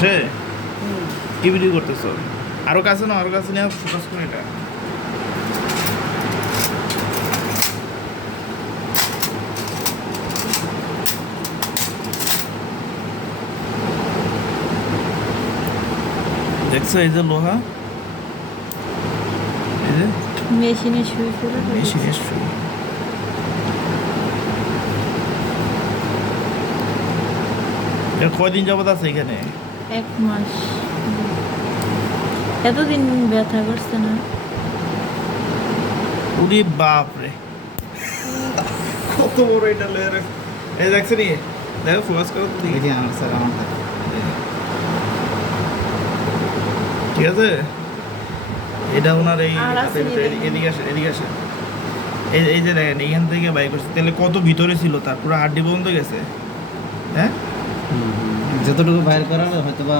আসে কি ভিডিও করতেছো? আরো কাছে না, আরো কাছে নিয়ে ফোকাস করে এটা। দেখছো এই যে লোহা, এই যে মেশিনে শুয়ে করে মেশিনের সুই। এটা কয়দিন যাবত আছে এখানে? 1 মাস। এতদিন ব্যথা করছে না? উরি বাপ রে, কত বড় এটা লেয়ার! এই দেখছো নি, দেখো ফোকাস করো তো দেখি। আমার স্যার আমার হাতে। ঠিক আছে, এটা ওনার এই আর আছে হাতের ভিতরে। দেখেন। এদিকে আসে, এদিকে আসে। এই যে দেখেন, এইখান থেকে বাই করছে, তাহলে কত ভিতরে ছিল, তার পুরো হাড্ডি পর্যন্ত গেছে। হ্যাঁ, যতটুকু বাইর করালো হয়তো বা